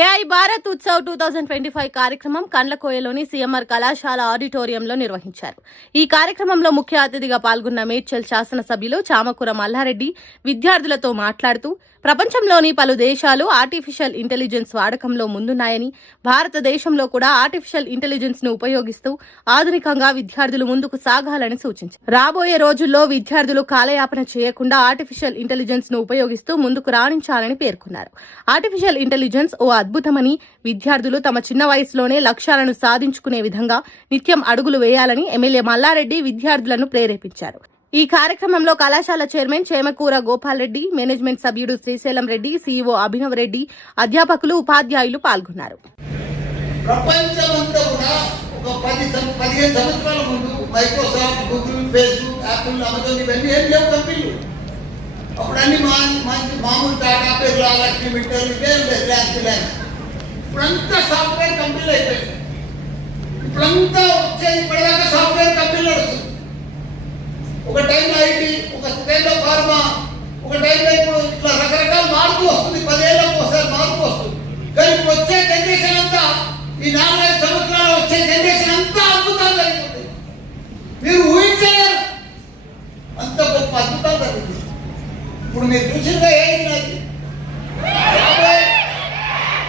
AI Bharat Utsav 2025 కార్యక్రమం కండ్లకోయలోని CMR కళాశాల ఆడిటోరియంలో నిర్వహించారు. ఈ కార్యక్రమంలో ముఖ్య అతిథిగా పాల్గొన్న మేడ్చల్ శాసనసభ్యులు చామకూర మల్లారెడ్డి విద్యార్థులతో మాట్లాడుతూ ప్రపంచంలోని పలు దేశాలు ఆర్టిఫిషియల్ ఇంటెలిజెన్స్ వాడకంలో ముందున్నాయని, భారతదేశంలో కూడా ఆర్టిఫిషియల్ ఇంటెలిజెన్స్ ను ఉపయోగిస్తూ ఆధునికంగా విద్యార్థులు ముందుకు సాగాలని సూచించారు. రాబోయే రోజుల్లో విద్యార్థులు కాలయాపన చేయకుండా ఆర్టిఫిషియల్ ఇంటెలిజెన్స్ ను ఉపయోగిస్తూ ముందుకు రాణించాలని పేర్కొన్నారు. ఆర్టిఫిషియల్ ఇంటెలిజెన్స్ ఓ అద్భుతమని, విద్యార్థులు తమ చిన్న వయసులోనే లక్ష్యాలను సాధించుకునే విధంగా నిత్యం అడుగులు వేయాలని ఎమ్మెల్యే మల్లారెడ్డి విద్యార్థులను ప్రేరేపించారు. ఈ కార్యక్రమంలో కళాశాల చైర్మన్ చేమకూర గోపాల్ రెడ్డి, మేనేజ్మెంట్ సభ్యుడు శ్రీశైలం రెడ్డి, సీఈఓ అభినవ్ రెడ్డి, అధ్యాపకులు, ఉపాధ్యాయులు పాల్గొన్నారు. ప్రపంచమంతా కూడా ఒక 15 సంవత్సరాల ముందు Microsoft, Google, Facebook, Apple, Amazon ఇవన్నీ ఏం లేవు కంపెనీలు. అప్పుడు అన్ని మామూలు టాటా పేర్లు, లక్ష్మీ మిట్టలు, ఇప్పుడంతా సాఫ్ట్వేర్ కంపెనీలు అయిపోయింది. ఇప్పుడంతా వచ్చేది ఇప్పటిదాకా సాఫ్ట్వేర్ కంపెనీలు వస్తుంది. ఒక టైంలో ఐటీ, ఒక టైంలో ఫార్మా, ఒక టైంలో ఇప్పుడు ఇట్లా రకరకాల మార్పు వస్తుంది. 10 ఏళ్ళకు ఒకసారి మార్పు వస్తుంది. కానీ ఇప్పుడు వచ్చే జనరేషన్ అంతా, ఈ 4-5 సంవత్సరాలు వచ్చే జనరేషన్ అంతా అద్భుతాలు జరిగిపోతాయి. మీరు ఊహించలేరు అంత గొప్ప అద్భుతాలు జరుగుతుంది. ఇప్పుడు మీరు చూసిందా ఏంటి?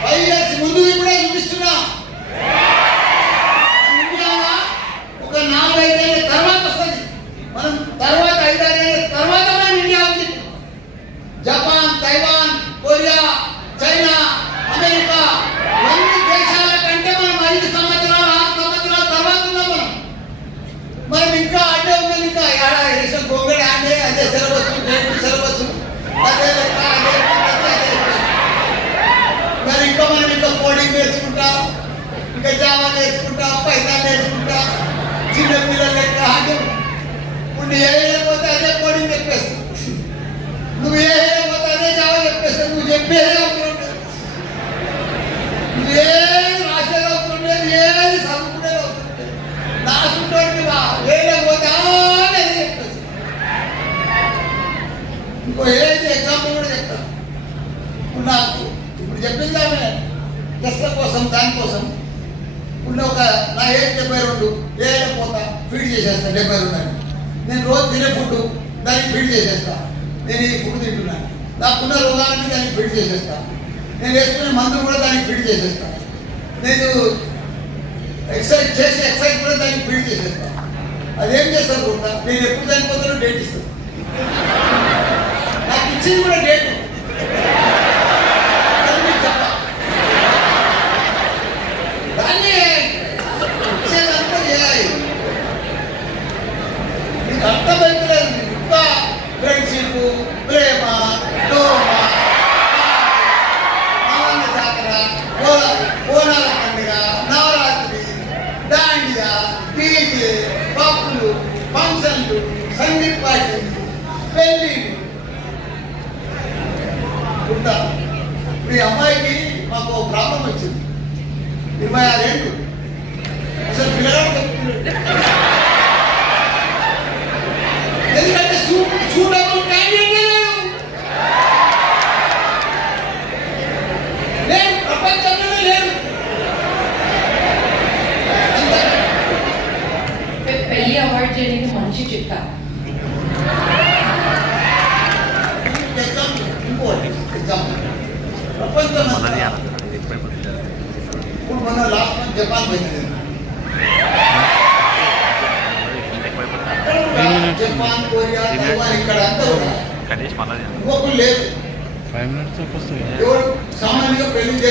5 years ముందు ఇప్పుడే చూపిస్తున్నా. ఒక 4-5 ఏళ్ళ తర్వాత వస్తుంది. మనం తర్వాత 5-6 ఏళ్ళ తర్వాత మనం ఇండియా ఉంది. Japan, Taiwan, Korea, China, America అన్ని దేశాల కంటే మనం 5 సంవత్సరాలు 6 సంవత్సరాల తర్వాత ఉన్నాం. మనం ఇంకా అడ్డే ఉన్నది. ఇంకా గొంగడి ఆడే అదే సిలబస్, సిలబస్ అదే మరి ఇంకా మనం ఇంకా కోడింగ్ నేర్చుకుంటాం, ఇంకా జావా నేర్చుకుంటాం, పైథాన్ నేర్చుకుంటాం. చిన్న పిల్లలు లెక్క ఆడే నువ్వు ఏ పోతే అదే కోడింగ్ చెప్పేస్తావు, నువ్వు ఏ పోతే అదే జావా చెప్పేస్తావు. నువ్వు చెప్పేదే అవసరం లేదు, నువ్వేది రాసేది అవసరం లేదు, ఏది చదువుకునేది అవసరం లేదు. నా చుట్టూ పోతే అదే చెప్పేస్తావు. ఇంకో ఏది ఎగ్జాంపుల్ కూడా చెప్తాను. ఇప్పుడు నాకు ఇప్పుడు చెప్పిందామే టెస్ట్ల కోసం, దానికోసం ఉన్న ఒక నా ఏజ్ 72, ఏదో పోతా ఫీడ్ చేసేస్తాను. 72 అని నేను రోజు తినే ఫుడ్ దానికి ఫీడ్ చేసేస్తా. నేను ఈ ఫుడ్ తింటున్నాను, నాకున్న రోగాలన్నీ దానికి ఫీడ్ చేసేస్తా. నేను వేసుకునే మందులు కూడా దానికి ఫీడ్ చేసేస్తా. నేను ఎక్సర్సైజ్ చేసే ఎక్సర్సైజ్ కూడా దానికి ఫీడ్ చేసేస్తా. అదేం చేస్తాను కూడా నేను ఎప్పుడు చనిపోతానో డేట్ ఇస్తాను. నాకు ఇచ్చింది కూడా డేట్ దాన్ని ఇచ్చేదంతా చేయాలి. నీకు అర్థమైతలేదు. ఇంకా ఫ్రెండ్షిప్, ప్రేమ, దోమ, ఆనంద జాతర, బోనాల పండుగ, నవరాత్రి, దాండియా, డీజే, పప్పులు, ఫంక్షన్లు, సంగీత పార్టీలు, పెళ్ళిళ్ళు ఉంటారు. ఇప్పుడు ఈ అమ్మాయికి మాకు ప్రాబ్లం వచ్చింది. 26 ఏళ్ళు అసలు పిల్లగాడు. ఎందుకంటే సూటబుల్ క్యాండిడేట్ లేదు, ప్రపంచంలోనే లేదు. పెళ్లి అవాయిడ్ చేయడానికి మంచి చిట్కా. ఇంకోటి ఎగ్జాంపుల్, ప్రపంచం ఇప్పుడు మన లాస్ట్ మంత్ జపాన్ పోయింది. జపాన్, కొరియా, తైవాన్ ఇక్కడ అంతా ఇంకొకరు లేదు. ఎవరు సామాన్యంగా పెళ్లి